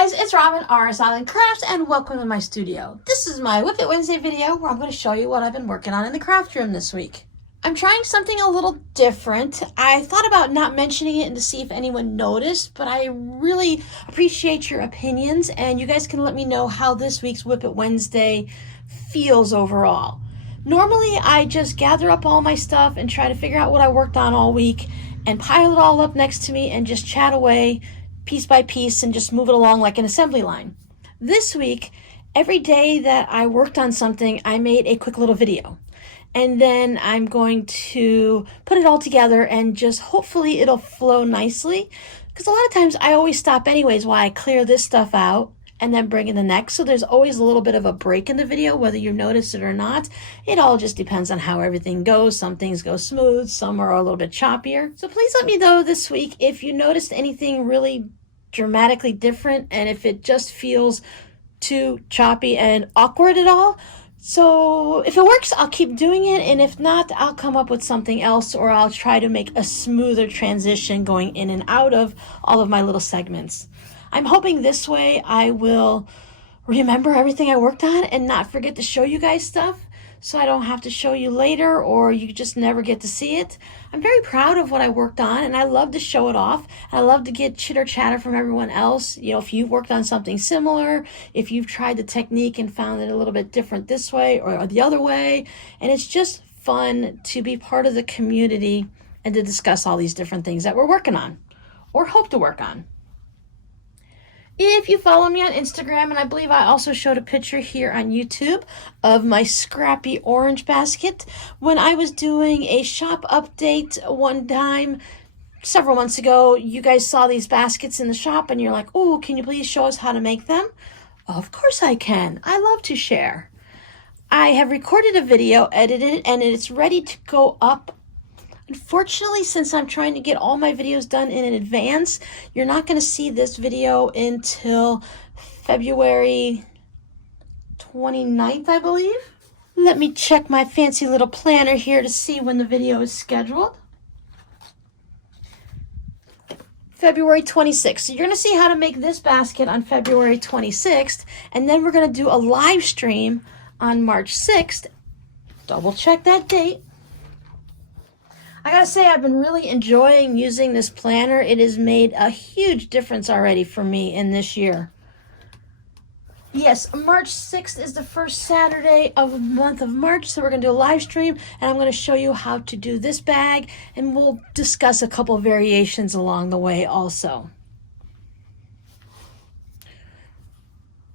guys, it's Robin, RsIslandCrafts, and welcome to my studio. This is my Whip It Wednesday video where I'm going to show you what I've been working on in the craft room this week. I'm trying something a little different. I thought about not mentioning it and to see if anyone noticed, but I really appreciate your opinions, and you guys can let me know how this week's Whip It Wednesday feels overall. Normally, I just gather up all my stuff and try to figure out what I worked on all week and pile it all up next to me and just chat away piece by piece and just move it along like an assembly line. This week, every day that I worked on something, I made a quick little video. And then I'm going to put it all together and just hopefully it'll flow nicely. Because a lot of times I always stop anyways while I clear this stuff out and then bring in the next. So there's always a little bit of a break in the video, whether you notice it or not. It all just depends on how everything goes. Some things go smooth, some are a little bit choppier. So please let me know this week if you noticed anything really dramatically different and if it just feels too choppy and awkward at all. So if it works, I'll keep doing it, and if not, I'll come up with something else, or I'll try to make a smoother transition going in and out of all of my little segments. I'm hoping this way I will remember everything I worked on and not forget to show you guys stuff, so I don't have to show you later or you just never get to see it. I'm very proud of what I worked on, and I love to show it off. I love to get chitter chatter from everyone else. You know, if you've worked on something similar, if you've tried the technique and found it a little bit different this way or the other way. And it's just fun to be part of the community and to discuss all these different things that we're working on or hope to work on. If you follow me on Instagram, and I believe I also showed a picture here on YouTube of my Scrappy orange basket. When I was doing a shop update one time, several months ago, you guys saw these baskets in the shop and you're like, oh, can you please show us how to make them? Of course I can. I love to share. I have recorded a video, edited, and it's ready to go up. Unfortunately, since I'm trying to get all my videos done in advance, you're not going to see this video until February 29th, I believe. Let me check my fancy little planner here to see when the video is scheduled. February 26th. So you're going to see how to make this basket on February 26th, and then we're going to do a live stream on March 6th. Double check that date. I gotta say, I've been really enjoying using this planner. It has made a huge difference already for me in this year. Yes, March 6th is the first Saturday of the month of March, so we're gonna do a live stream, and I'm gonna show you how to do this bag, and we'll discuss a couple of variations along the way also.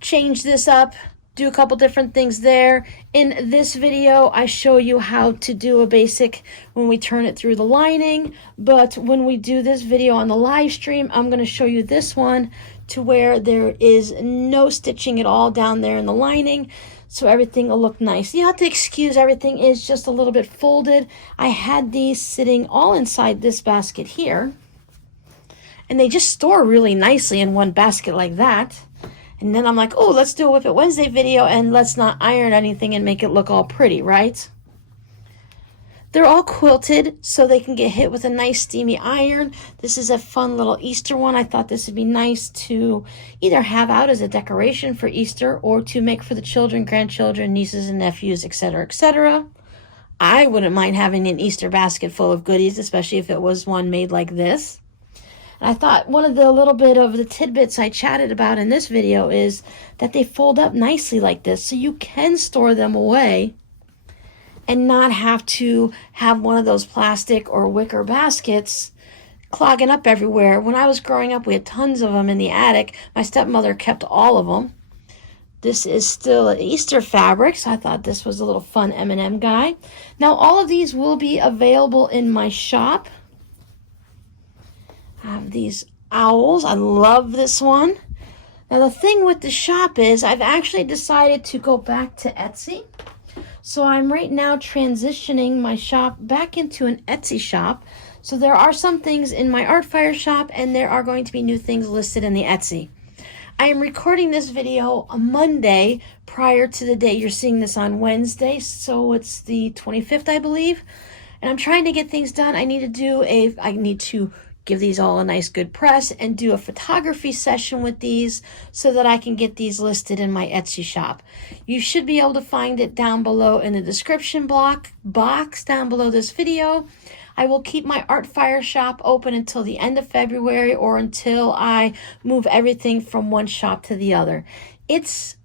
Change this up. Do a couple different things there. In this video, I show you how to do a basic when we turn it through the lining, but when we do this video on the live stream, I'm going to show you this one to where there is no stitching at all down there in the lining, so everything will look nice. You have to excuse everything is just a little bit folded. I had these sitting all inside this basket here, and they just store really nicely in one basket like that. And then I'm like, oh, let's do a Whip It Wednesday video and let's not iron anything and make it look all pretty, right? They're all quilted so they can get hit with a nice steamy iron. This is a fun little Easter one. I thought this would be nice to either have out as a decoration for Easter or to make for the children, grandchildren, nieces and nephews, etc., etc. I wouldn't mind having an Easter basket full of goodies, especially if it was one made like this. And I thought one of the little bit of the tidbits I chatted about in this video is that they fold up nicely like this, so you can store them away and not have to have one of those plastic or wicker baskets clogging up everywhere. When I was growing up, we had tons of them in the attic. My stepmother kept all of them. This is still an Easter fabric, so I thought this was a little fun M&M guy. Now, all of these will be available in my shop. I have these owls. I love this one. Now the thing with the shop is I've actually decided to go back to Etsy. So I'm right now transitioning my shop back into an Etsy shop. So there are some things in my Artfire shop and there are going to be new things listed in the Etsy. I am recording this video on Monday prior to the day you're seeing this on Wednesday. So it's the 25th, I believe. And I'm trying to get things done. I need to give these all a nice good press, and do a photography session with these so that I can get these listed in my Etsy shop. You should be able to find it down below in the description box down below this video. I will keep my Art Fire shop open until the end of February, or until I move everything from one shop to the other. It's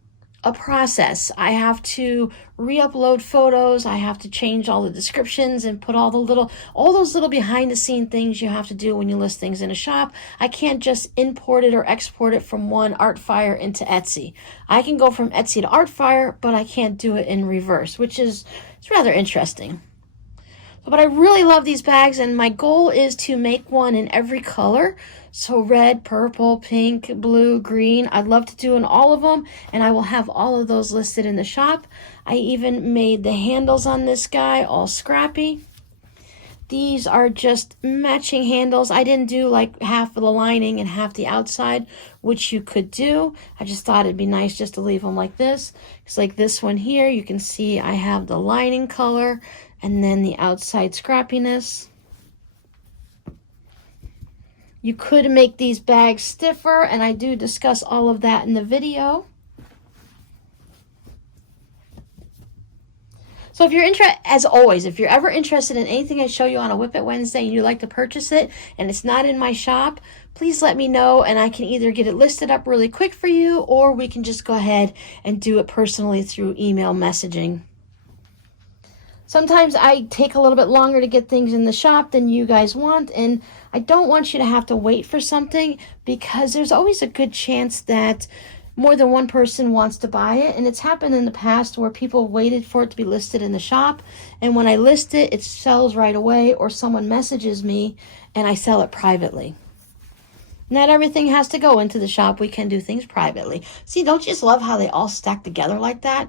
a process. I have to re-upload photos. I have to change all the descriptions and put all those little behind the scene things you have to do when you list things in a shop. I can't just import it or export it from one Art Fire into Etsy. I can go from Etsy to Art Fire, but I can't do it in reverse, which is it's rather interesting. But I really love these bags, and my goal is to make one in every color. So red, purple, pink, blue, green. I'd love to do in all of them, and I will have all of those listed in the shop. I even made the handles on this guy all Scrappy. These are just matching handles. I didn't do like half of the lining and half the outside, which you could do. I just thought it'd be nice just to leave them like this. It's like this one here, you can see I have the lining color and then the outside scrappiness. You could make these bags stiffer, and I do discuss all of that in the video. So if you're interested, as always, if you're ever interested in anything I show you on a WIP It Wednesday and you'd like to purchase it and it's not in my shop, please let me know, and I can either get it listed up really quick for you, or we can just go ahead and do it personally through email messaging. Sometimes I take a little bit longer to get things in the shop than you guys want, and I don't want you to have to wait for something, because there's always a good chance that more than one person wants to buy it. And it's happened in the past where people waited for it to be listed in the shop, and when I list it, it sells right away, or someone messages me and I sell it privately. Not everything has to go into the shop. We can do things privately. See, don't you just love how they all stack together like that?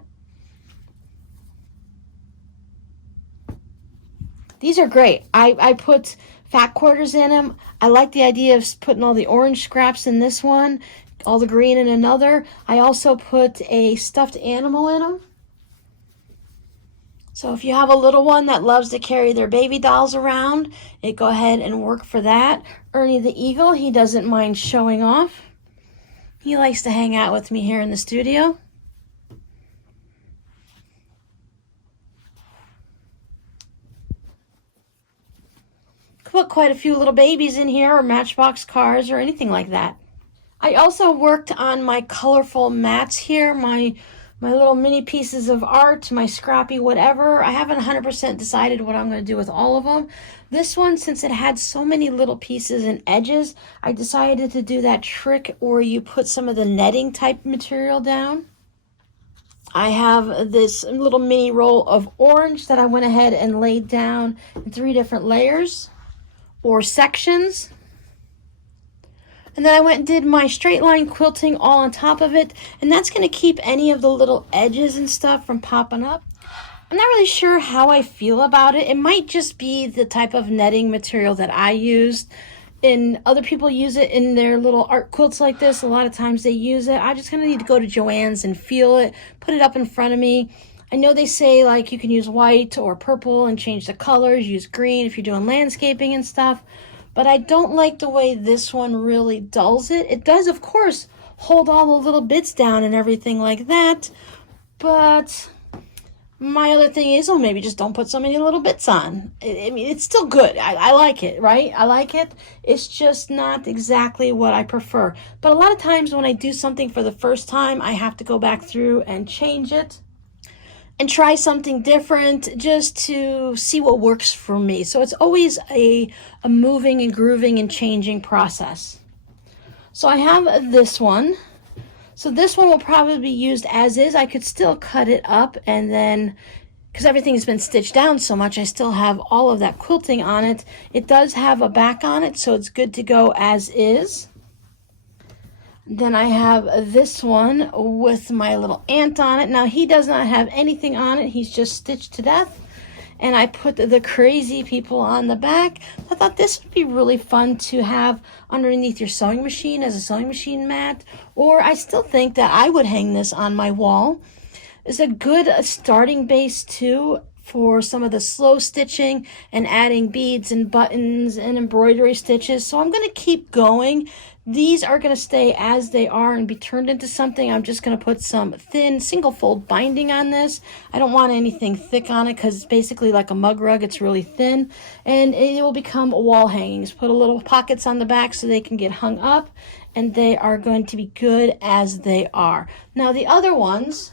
These are great. I put fat quarters in them. I like the idea of putting all the orange scraps in this one, all the green in another. I also put a stuffed animal in them. So if you have a little one that loves to carry their baby dolls around, it go ahead and work for that. Ernie the Eagle, he doesn't mind showing off. He likes to hang out with me here in the studio. Put quite a few little babies in here, or Matchbox cars, or anything like that. I also worked on my colorful mats here, my little mini pieces of art, my Scrappy whatever. I haven't 100% decided what I'm going to do with all of them. This one, since it had so many little pieces and edges, I decided to do that trick where you put some of the netting type material down. I have this little mini roll of orange that I went ahead and laid down in 3 different layers or sections. And then I went and did my straight line quilting all on top of it, and that's going to keep any of the little edges and stuff from popping up. I'm not really sure how I feel about it. It might just be the type of netting material that I used, and other people use it in their little art quilts like this. A lot of times they use it. I just kind of need to go to Joann's and feel it, put it up in front of me. I know they say like you can use white or purple and change the colors, use green if you're doing landscaping and stuff, but I don't like the way this one really dulls it. It does, of course, hold all the little bits down and everything like that, but my other thing is, oh, maybe just don't put so many little bits on. I mean, it's still good. I like it, right? I like it. It's just not exactly what I prefer. But a lot of times when I do something for the first time, I have to go back through and change it and try something different just to see what works for me. So it's always a moving and grooving and changing process. So I have this one. So this one will probably be used as is. I could still cut it up, and then, because everything's been stitched down so much, I still have all of that quilting on it. It does have a back on it, so it's good to go as is. Then I have this one with my little ant on it. Now he does not have anything on it. He's just stitched to death. And I put the crazy people on the back. I thought this would be really fun to have underneath your sewing machine as a sewing machine mat. Or I still think that I would hang this on my wall. It's a good starting base too for some of the slow stitching and adding beads and buttons and embroidery stitches. So I'm going to keep going. These are going to stay as they are and be turned into something. I'm just going to put some thin single fold binding on this. I don't want anything thick on it because it's basically like a mug rug. It's really thin, and it will become wall hangings. Put a little pockets on the back so they can get hung up, and they are going to be good as they are. Now the other ones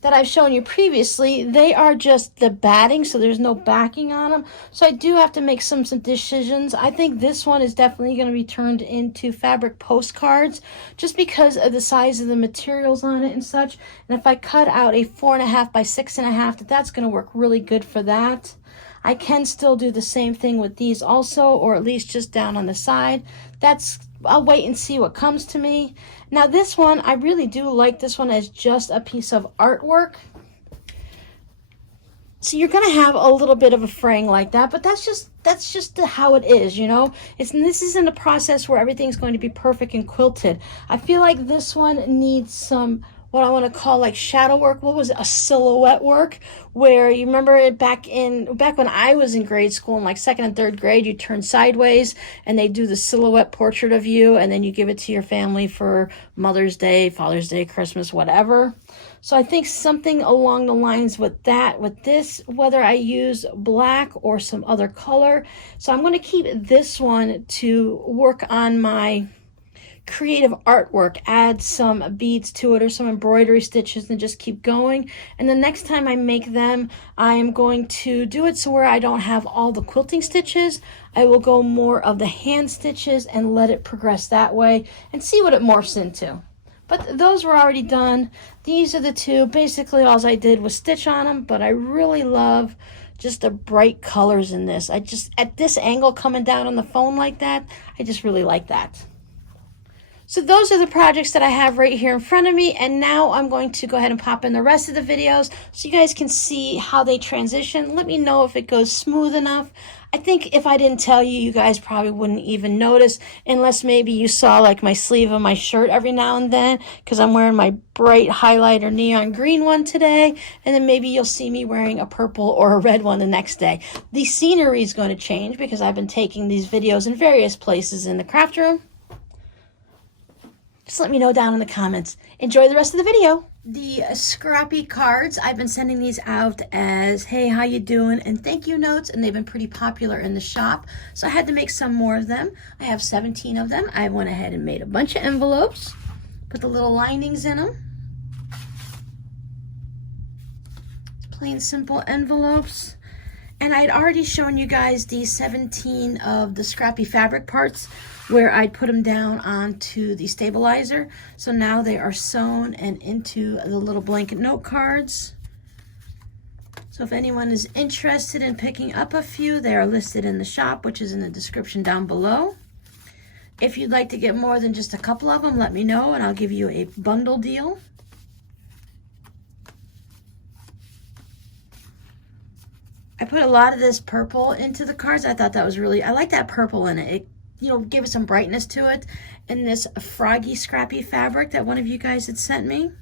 that I've shown you previously, they are just the batting, so there's no backing on them. So I do have to make some decisions. I think this one is definitely going to be turned into fabric postcards just because of the size of the materials on it and such. And if I cut out a 4.5 by 6.5, that's going to work really good for that. I can still do the same thing with these also, or at least just down on the side. I'll wait and see what comes to me. Now this one, I really do like this one as just a piece of artwork. So you're going to have a little bit of a fraying like that, but that's just how it is, you know. This isn't a process where everything's going to be perfect and quilted. I feel like this one needs some, what I want to call like shadow work. What was it? A silhouette work, where you remember back when I was in grade school in like 2nd and 3rd grade, you turn sideways and they do the silhouette portrait of you, and then you give it to your family for Mother's Day, Father's Day, Christmas, whatever. So I think something along the lines with that, with this, whether I use black or some other color. So I'm going to keep this one to work on my creative artwork, add some beads to it or some embroidery stitches, and just keep going. And the next time I make them, I am going to do it so where I don't have all the quilting stitches. I will go more of the hand stitches and let it progress that way and see what it morphs into. But those were already done. These are the two. Basically all I did was stitch on them, but I really love just the bright colors in this. At this angle coming down on the phone like that, I just really like that. So those are the projects that I have right here in front of me, and now I'm going to go ahead and pop in the rest of the videos so you guys can see how they transition. Let me know if it goes smooth enough. I think if I didn't tell you, you guys probably wouldn't even notice, unless maybe you saw like my sleeve of my shirt every now and then, because I'm wearing my bright highlighter neon green one today, and then maybe you'll see me wearing a purple or a red one the next day. The scenery is going to change because I've been taking these videos in various places in the craft room. Just let me know down in the comments. Enjoy the rest of the video. The Scrappy cards, I've been sending these out as, hey, how you doing? And thank you notes, and they've been pretty popular in the shop. So I had to make some more of them. I have 17 of them. I went ahead and made a bunch of envelopes, put the little linings in them. Plain simple envelopes. And I'd already shown you guys these 17 of the Scrappy fabric parts where I'd put them down onto the stabilizer. So now they are sewn and into the little blanket note cards. So if anyone is interested in picking up a few, they are listed in the shop, which is in the description down below. If you'd like to get more than just a couple of them, let me know and I'll give you a bundle deal. I put a lot of this purple into the cards. I thought that was really, I like that purple in it. It give it some brightness to it. And this froggy Scrappy fabric that one of you guys had sent me.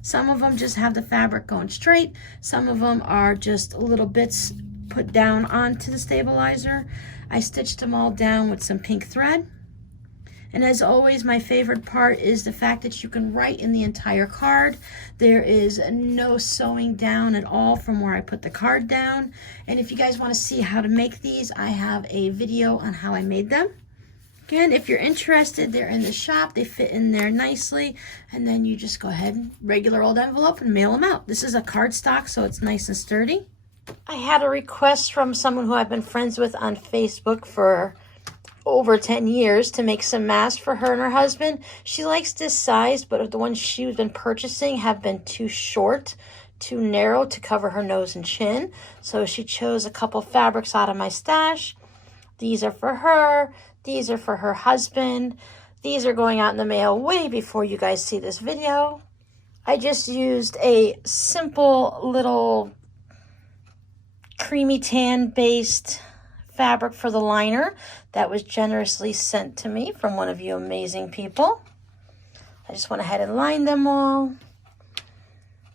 Some of them just have the fabric going straight. Some of them are just little bits put down onto the stabilizer. I stitched them all down with some pink thread. And as always, my favorite part is the fact that you can write in the entire card. There is no sewing down at all from where I put the card down. And if you guys want to see how to make these, I have a video on how I made them. Again, if you're interested, they're in the shop. They fit in there nicely. And then you just go ahead and regular old envelope and mail them out. This is a cardstock, so it's nice and sturdy. I had a request from someone who I've been friends with on Facebook for over 10 years to make some masks for her and her husband. She likes this size, but the ones she's been purchasing have been too short, too narrow to cover her nose and chin. So she chose a couple fabrics out of my stash. These are for her. These are for her husband. These are going out in the mail way before you guys see this video. I just used a simple little creamy tan based fabric for the liner that was generously sent to me from one of you amazing people. I just went ahead and lined them all.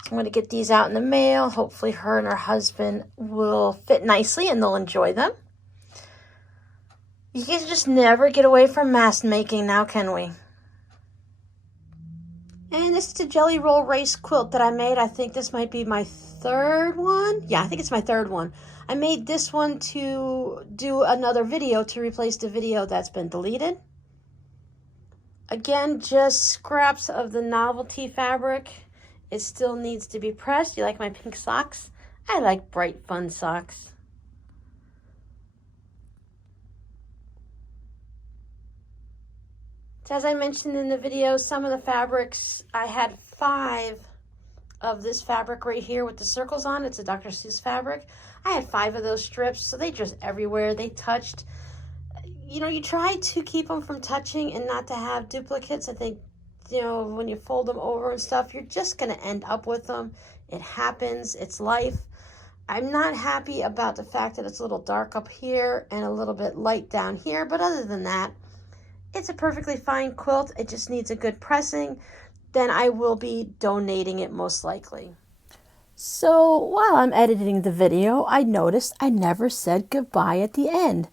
I'm going to get these out in the mail. Hopefully her and her husband will fit nicely and they'll enjoy them. You can just never get away from mask making now, can we? And this is a jelly roll race quilt that I made. I think this might be my third one. Yeah, I think it's my third one. I made this one to do another video to replace the video that's been deleted. Again, just scraps of the novelty fabric. It still needs to be pressed. You like my pink socks? I like bright, fun socks. So as I mentioned in the video, some of the fabrics, I had 5 of this fabric right here with the circles on. It's a Dr. Seuss fabric. I had 5 of those strips, so they just everywhere. They touched. You know, you try to keep them from touching and not to have duplicates. I think, you know, when you fold them over and stuff, you're just going to end up with them. It happens. It's life. I'm not happy about the fact that it's a little dark up here and a little bit light down here, but other than that, it's a perfectly fine quilt. It just needs a good pressing. Then I will be donating it most likely. So while I'm editing the video, I noticed I never said goodbye at the end.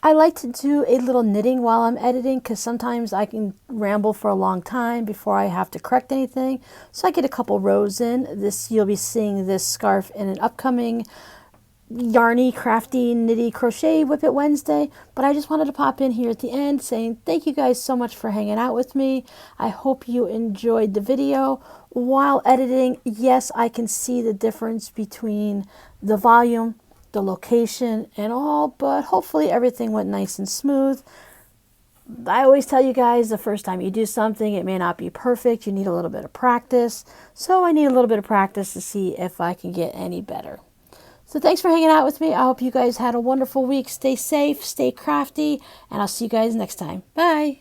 I like to do a little knitting while I'm editing because sometimes I can ramble for a long time before I have to correct anything. So I get a couple rows in. You'll be seeing this scarf in an upcoming yarny, crafty, knitty, crochet WIP It Wednesday, but I just wanted to pop in here at the end saying thank you guys so much for hanging out with me. I hope you enjoyed the video. While editing, yes, I can see the difference between the volume, the location, and all, but hopefully everything went nice and smooth. I always tell you guys the first time you do something, it may not be perfect. You need a little bit of practice. So I need a little bit of practice to see if I can get any better. So thanks for hanging out with me. I hope you guys had a wonderful week. Stay safe, stay crafty, and I'll see you guys next time. Bye.